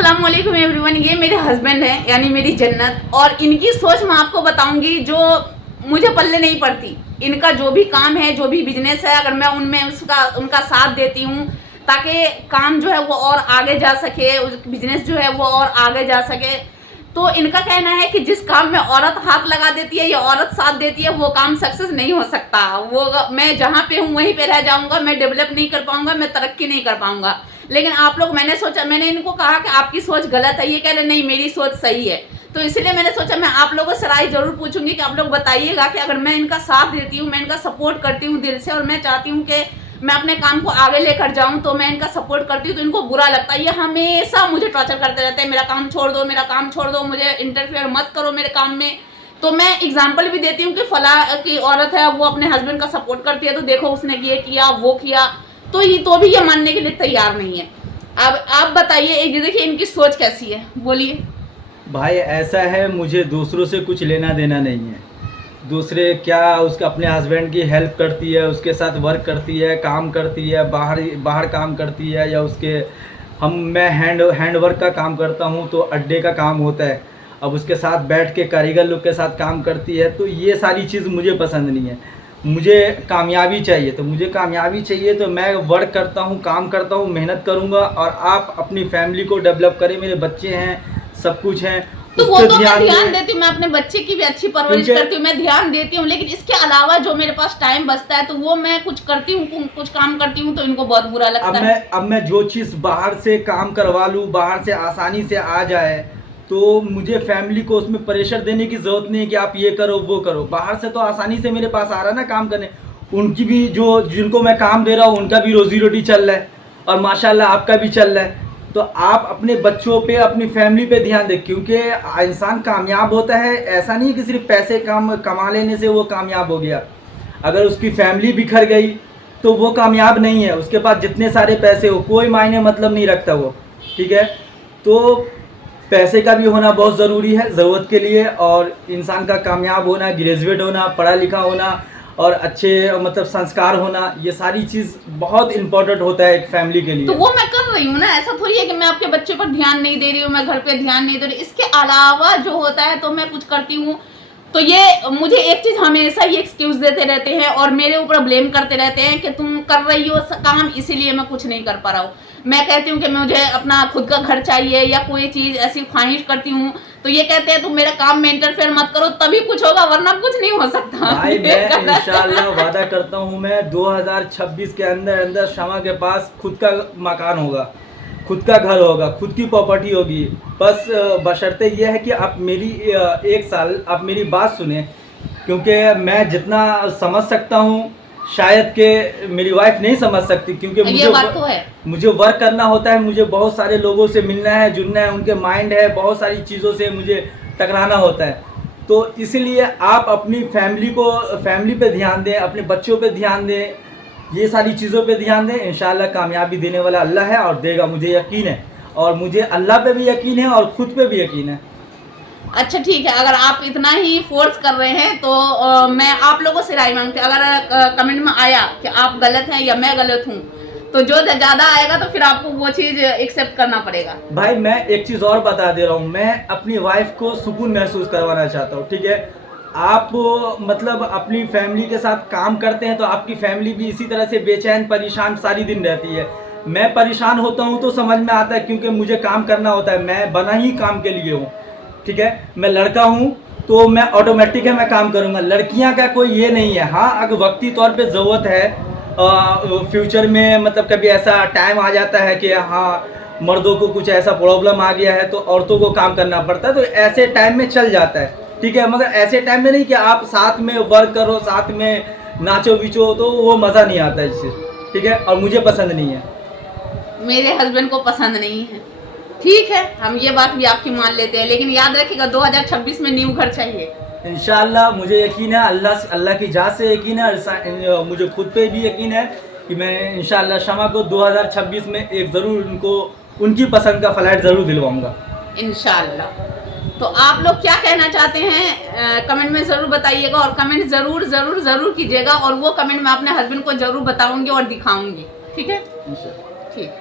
अस्सलाम वालेकुम एवरीवन। ये मेरे हस्बैंड हैं यानी मेरी जन्नत, और इनकी सोच मैं आपको बताऊंगी जो मुझे पल्ले नहीं पड़ती। इनका जो भी काम है, जो भी बिजनेस है, अगर मैं उनमें उनका साथ देती हूँ ताकि काम जो है वो और आगे जा सके, बिजनेस जो है वो और आगे जा सके, तो इनका कहना है कि जिस काम में औरत हाथ लगा देती है या औरत साथ देती है वो काम सक्सेस नहीं हो सकता। वो मैं जहाँ पे हूँ वहीं पे रह जाऊँगा, मैं डेवलप नहीं कर पाऊँगा, मैं तरक्की नहीं कर पाऊँगा। लेकिन आप लोग, मैंने इनको कहा कि आपकी सोच गलत है, ये कह रहे नहीं मेरी सोच सही है। तो इसलिए मैंने सोचा मैं आप लोगों से राय जरूर पूछूंगी कि आप लोग बताइएगा कि अगर मैं इनका साथ देती हूँ, मैं इनका सपोर्ट करती हूँ दिल से, और मैं चाहती हूँ कि मैं अपने काम को आगे लेकर जाऊं, तो मैं इनका सपोर्ट करती हूँ तो इनको बुरा लगता है। ये हमेशा मुझे टॉर्चर करते रहते हैं, मेरा काम छोड़ दो, मेरा काम छोड़ दो, मुझे इंटरफेयर मत करो मेरे काम में। तो मैं एग्जाम्पल भी देती हूँ कि फला की औरत है, वो अपने हस्बैंड का सपोर्ट करती है, तो देखो उसने ये किया वो किया, तो भी ये मानने के लिए तैयार नहीं है। अब आप बताइए, एक देखिए इनकी सोच कैसी है, बोलिए। भाई ऐसा है, मुझे दूसरों से कुछ लेना देना नहीं है। दूसरे क्या उसके अपने हस्बैंड की हेल्प करती है, उसके साथ वर्क करती है, काम करती है, बाहर काम करती है, या मैं हैंड वर्क का काम करता हूँ तो अड्डे का काम होता है, अब उसके साथ बैठ के कारीगर लोग के साथ काम करती है। तो ये सारी चीज़ मुझे पसंद नहीं है। मुझे कामयाबी चाहिए, तो मैं वर्क करता हूँ, काम करता हूँ, मेहनत करूँगा, और आप अपनी फैमिली को डेवलप करें। मेरे बच्चे हैं, सब कुछ हैं, तो वो तो मैं ध्यान देती हूँ, मैं अपने बच्चे की भी अच्छी परवरिश करती हूँ, मैं ध्यान देती हूँ, लेकिन इसके अलावा जो मेरे पास टाइम बचता है तो वो मैं कुछ करती हूँ, कुछ काम करती हूँ, तो इनको बहुत बुरा लगता है। अब मैं जो चीज़ बाहर से काम करवा लूँ, बाहर से आसानी से आ जाए, तो मुझे फैमिली को उसमें प्रेशर देने की ज़रूरत नहीं है कि आप ये करो वो करो। बाहर से तो आसानी से मेरे पास आ रहा है ना काम करने। उनकी भी जिनको मैं काम दे रहा हूँ उनका भी रोज़ी रोटी चल रहा है, और माशाल्लाह आपका भी चल रहा है। तो आप अपने बच्चों पे, अपनी फैमिली पे ध्यान दें, क्योंकि इंसान कामयाब होता है ऐसा नहीं कि सिर्फ पैसे कमा लेने से वो कामयाब हो गया। अगर उसकी फैमिली बिखर गई तो वो कामयाब नहीं है। उसके पास जितने सारे पैसे हो कोई मायने मतलब नहीं रखता वो, ठीक है। तो पैसे का भी होना बहुत ज़रूरी है ज़रूरत के लिए, और इंसान का कामयाब होना, ग्रेजुएट होना, पढ़ा लिखा होना, और अच्छे मतलब संस्कार होना, ये सारी चीज़ बहुत इम्पोर्टेंट होता है एक फैमिली के लिए। तो वो मैं कर रही हूँ ना, ऐसा थोड़ी है कि मैं आपके बच्चे पर ध्यान नहीं दे रही हूँ, मैं घर पे ध्यान नहीं दे रही। इसके अलावा जो होता है तो मैं कुछ करती हूँ। तो ये मुझे एक चीज हमेशा ये एक्सक्यूज देते रहते हैं और मेरे ऊपर ब्लेम करते रहते हैं कि तुम कर रही हो काम इसीलिए मैं कुछ नहीं कर पा रहा हूँ। मैं कहती हूँ कि मुझे अपना खुद का घर चाहिए या कोई चीज ऐसी ख्वाहिश करती हूँ, तो ये कहते हैं तुम मेरे काम में इंटरफेयर मत करो, तभी कुछ होगा, वरना कुछ नहीं हो सकता। भाई मैं इंशाल्लाह वादा करता हूँ, मैं 2026 के अंदर शमा के पास खुद का मकान होगा, खुद का घर होगा, खुद की प्रॉपर्टी होगी। बस बशर्ते ये है कि आप मेरी एक साल आप मेरी बात सुने, क्योंकि मैं जितना समझ सकता हूँ शायद कि मेरी वाइफ नहीं समझ सकती, क्योंकि मुझे वर्क करना होता है, मुझे बहुत सारे लोगों से मिलना है, जुड़ना है, उनके माइंड है, बहुत सारी चीज़ों से मुझे टकराना होता है। तो इसलिए आप अपनी फैमिली पे ध्यान दें, अपने बच्चों पे ध्यान दें, ये सारी चीज़ों पे ध्यान दें। इंशाल्लाह कामयाबी देने वाला अल्लाह है और देगा, मुझे यकीन है, और मुझे अल्लाह पे भी यकीन है और खुद पे भी यकीन है। अच्छा ठीक है, अगर आप इतना ही फोर्स कर रहे हैं तो मैं आप लोगों से राय मांगती हूँ। अगर कमेंट में आया कि आप गलत हैं या मैं गलत हूँ, तो जो ज़्यादा आएगा तो फिर आपको वो चीज़ एक्सेप्ट करना पड़ेगा। भाई मैं एक चीज़ और बता दे रहा हूँ, मैं अपनी वाइफ को सुकून महसूस करवाना चाहता हूँ, ठीक है। आप मतलब अपनी फैमिली के साथ काम करते हैं तो आपकी फैमिली भी इसी तरह से बेचैन परेशान सारी दिन रहती है। मैं परेशान होता हूँ तो समझ में आता है, क्योंकि मुझे काम करना होता है, मैं बना ही काम के लिए हूँ, ठीक है। मैं लड़का हूँ तो मैं ऑटोमेटिक है मैं काम करूँगा, लड़कियाँ का कोई ये नहीं है। हाँ अगर वक्ती तौर पे ज़रूरत है, फ्यूचर में मतलब कभी ऐसा टाइम आ जाता है कि हाँ मर्दों को कुछ ऐसा प्रॉब्लम आ गया है तो औरतों को काम करना पड़ता है, तो ऐसे टाइम में चल जाता है, ठीक है। मगर ऐसे टाइम में नहीं कि आप साथ में वर्क करो, साथ में नाचो विचो, तो वो मज़ा नहीं आता इससे, ठीक है, और मुझे पसंद नहीं है, मेरे हस्बैंड को पसंद नहीं है। ठीक है, हम ये बात भी आपकी मान लेते हैं, लेकिन याद रखिएगा 2026 में न्यू घर चाहिए इंशाल्लाह। मुझे यकीन है, अल्लाह की जात से यकीन है, मुझे खुद पे भी यकीन है कि मैं इंशाल्लाह शमा को 2026 में एक ज़रूर उनकी पसंद का फ्लैट ज़रूर दिलवाऊंगा इंशाल्लाह। तो आप लोग क्या कहना चाहते हैं कमेंट में ज़रूर बताइएगा, और कमेंट ज़रूर ज़रूर ज़रूर कीजिएगा, और वो कमेंट मैं अपने हस्बैंड को ज़रूर बताऊंगी और दिखाऊंगी, ठीक है। इंशाल्लाह। ठीक।